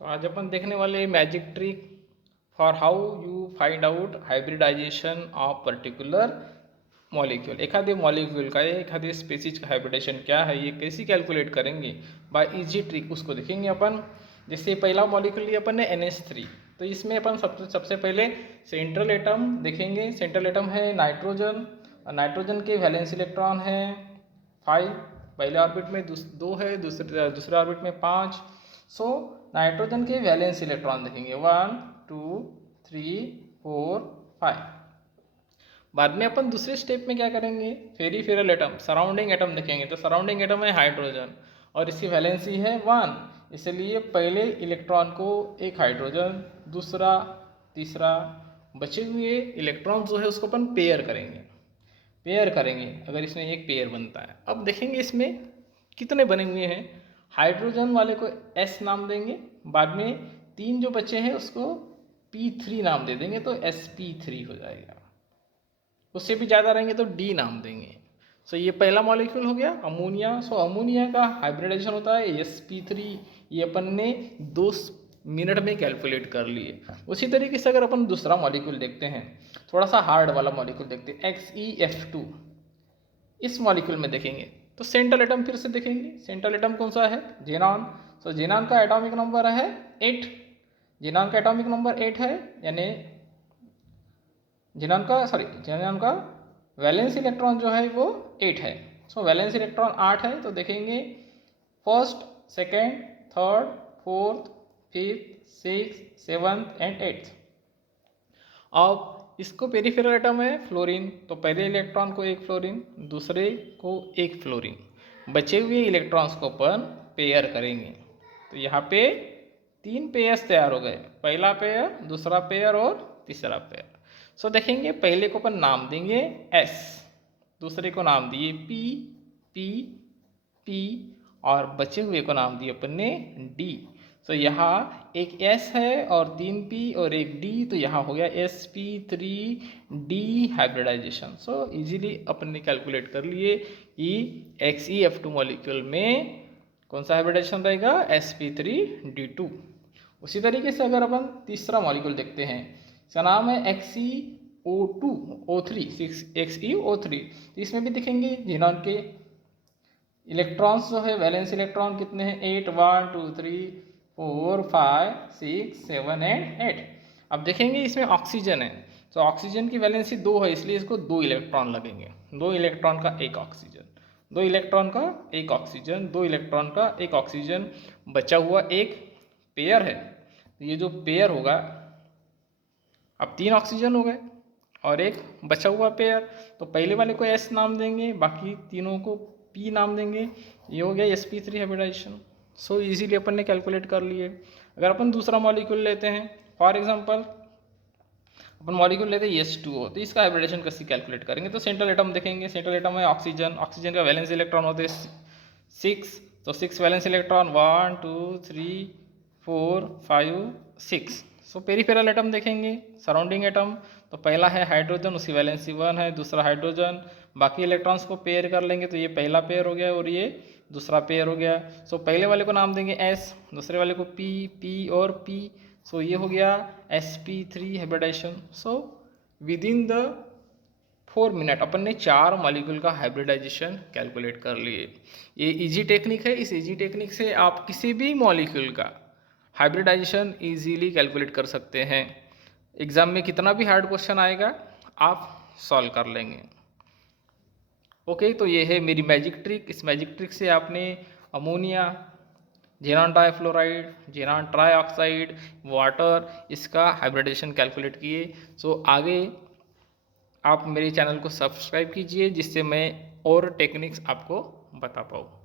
तो आज अपन देखने वाले magic trick for how you find out hybridization of particular molecule. एखादे मॉलिक्यूल का एखादे स्पीसीज का हाइब्रिडाइजेशन क्या है, ये कैसे कैलकुलेट करेंगे बाय इजी ट्रिक, उसको देखेंगे अपन। जैसे पहला मॉलिक्यूल लिया अपन ने NH3, तो इसमें अपन सबसे पहले सेंट्रल एटम देखेंगे। सेंट्रल एटम है नाइट्रोजन, नाइट्रोजन के वैलेंस इलेक्ट्रॉन है 5, पहले ऑर्बिट में 2 है, दूसरे ऑर्बिट में 5। सो नाइट्रोजन के वैलेंस इलेक्ट्रॉन देखेंगे 1 2 3 4 5। बाद में अपन दूसरे स्टेप में क्या करेंगे, पेरिफेरल एटम सराउंडिंग एटम देखेंगे। तो सराउंडिंग एटम है हाइड्रोजन और इसकी वैलेंसी है 1, इसलिए पहले इलेक्ट्रॉन को एक हाइड्रोजन, दूसरा, तीसरा, बचे हुए इलेक्ट्रॉन जो है उसको अपन पेयर करेंगे। अगर इसमें एक पेयर बनता है, अब देखेंगे इसमें कितने बने हुए हैं। हाइड्रोजन वाले को S नाम देंगे, बाद में 3 जो बचे हैं उसको P3 नाम दे देंगे, तो sp3 हो जाएगा। उससे भी ज़्यादा रहेंगे तो D नाम देंगे। सो ये पहला मॉलिक्यूल हो गया अमोनिया। सो अमोनिया का हाइब्रिडाइजेशन होता है sp3, ये अपन ने 2 मिनट में कैलकुलेट कर लिए। उसी तरीके से अगर अपन दूसरा मॉलिक्यूल देखते हैं, थोड़ा सा हार्ड वाला मॉलिक्यूल देखते हैं XeF2। इस मॉलिक्यूल में देखेंगे तो सेंट्रल एटम फिर से देखेंगे। सेंट्रल एटम कौन सा है, जेनॉन। सो जेनॉन का एटॉमिक नंबर है 8, जेनॉन का एटॉमिक नंबर 8 है, यानी जेनॉन का वैलेंस इलेक्ट्रॉन जो है वो 8 है। सो वैलेंस इलेक्ट्रॉन 8 है, तो देखेंगे first, second, third, fourth, fifth, six, seventh and 8th। अब इसको पेरिफेरल एटम है फ्लोरीन, तो पहले इलेक्ट्रॉन को एक फ्लोरीन, दूसरे को एक फ्लोरीन, बचे हुए इलेक्ट्रॉन्स को अपन पेयर करेंगे। तो यहाँ पे 3 पेयर्स तैयार हो गए, पहला पेयर, दूसरा पेयर और तीसरा पेयर। सो देखेंगे पहले को अपन नाम देंगे S, दूसरे को नाम दिए P, P, P और बचे हुए को नाम दिए अपन ने D। तो यहाँ एक S है और 3 P और एक D, तो यहाँ हो गया sp3D हाइब्रिडाइजेशन। सो इजीली अपन ने कैलकुलेट कर लिए कि XeF2 मॉलिक्यूल में कौन सा हाइब्रिडाइजेशन रहेगा, sp3D2। उसी तरीके से अगर अपन तीसरा मॉलिक्यूल देखते हैं, इसका नाम है XeO3। इसमें भी दिखेंगे जिन्हों के इलेक्ट्रॉन्स जो है वैलेंस इलेक्ट्रॉन कितने हैं 8, 1 2 3 4 5 6 7 एंड 8। अब देखेंगे इसमें ऑक्सीजन है, तो ऑक्सीजन की वैलेंसी 2 है, इसलिए इसको 2 इलेक्ट्रॉन लगेंगे। 2 इलेक्ट्रॉन का एक ऑक्सीजन, 2 इलेक्ट्रॉन का एक ऑक्सीजन, 2 इलेक्ट्रॉन का एक ऑक्सीजन, बचा हुआ एक पेयर है। ये जो पेयर होगा, अब 3 ऑक्सीजन हो गए और एक बचा हुआ पेयर, तो पहले वाले को S नाम देंगे, बाकी तीनों को P नाम देंगे। ये हो गया sp3 हाइब्रिडाइजेशन। सो इजीली अपन ने कैलकुलेट कर लिए। अगर अपन दूसरा मॉलिक्यूल लेते हैं, फॉर एग्जांपल अपन मॉलिक्यूल लेते हैं H2O, तो इसका हाइब्रिडाइजेशन कैसे कैलकुलेट करेंगे। तो सेंट्रल एटम देखेंगे, सेंट्रल एटम है ऑक्सीजन, ऑक्सीजन का वैलेंस इलेक्ट्रॉन होते हैं 6, तो 6 वैलेंस इलेक्ट्रॉन 1 2 3 4 5 6। सो पेरिफेरल एटम देखेंगे, सराउंडिंग एटम, तो पहला है हाइड्रोजन, उसकी वैलेंसी 1 है, दूसरा हाइड्रोजन, बाकी इलेक्ट्रॉन्स को पेयर कर लेंगे, तो ये पहला पेयर हो गया और ये दूसरा पेयर हो गया। सो पहले वाले को नाम देंगे S, दूसरे वाले को P, P और P। सो ये हो गया sp3 hybridization. So within the 4 minute अपन ने 4 मॉलिक्यूल का हाइब्रिडाइजेशन कैलकुलेट कर लिए। ये इजी टेक्निक है, इस इजी टेक्निक से आप किसी भी मॉलिक्यूल का हाइब्रिडाइजेशन इजीली कैलकुलेट कर सकते हैं। एग्जाम में कितना भी हार्ड क्वेश्चन आएगा आप सॉल्व कर लेंगे। ओके, तो ये है मेरी मैजिक ट्रिक। इस मैजिक ट्रिक से आपने ammonia, xenon difluoride, xenon trioxide, water, इसका हाइब्रिडाइजेशन कैलकुलेट किए। सो आगे आप मेरे चैनल को सब्सक्राइब कीजिए, जिससे मैं और टेक्निक्स आपको बता पाऊँ।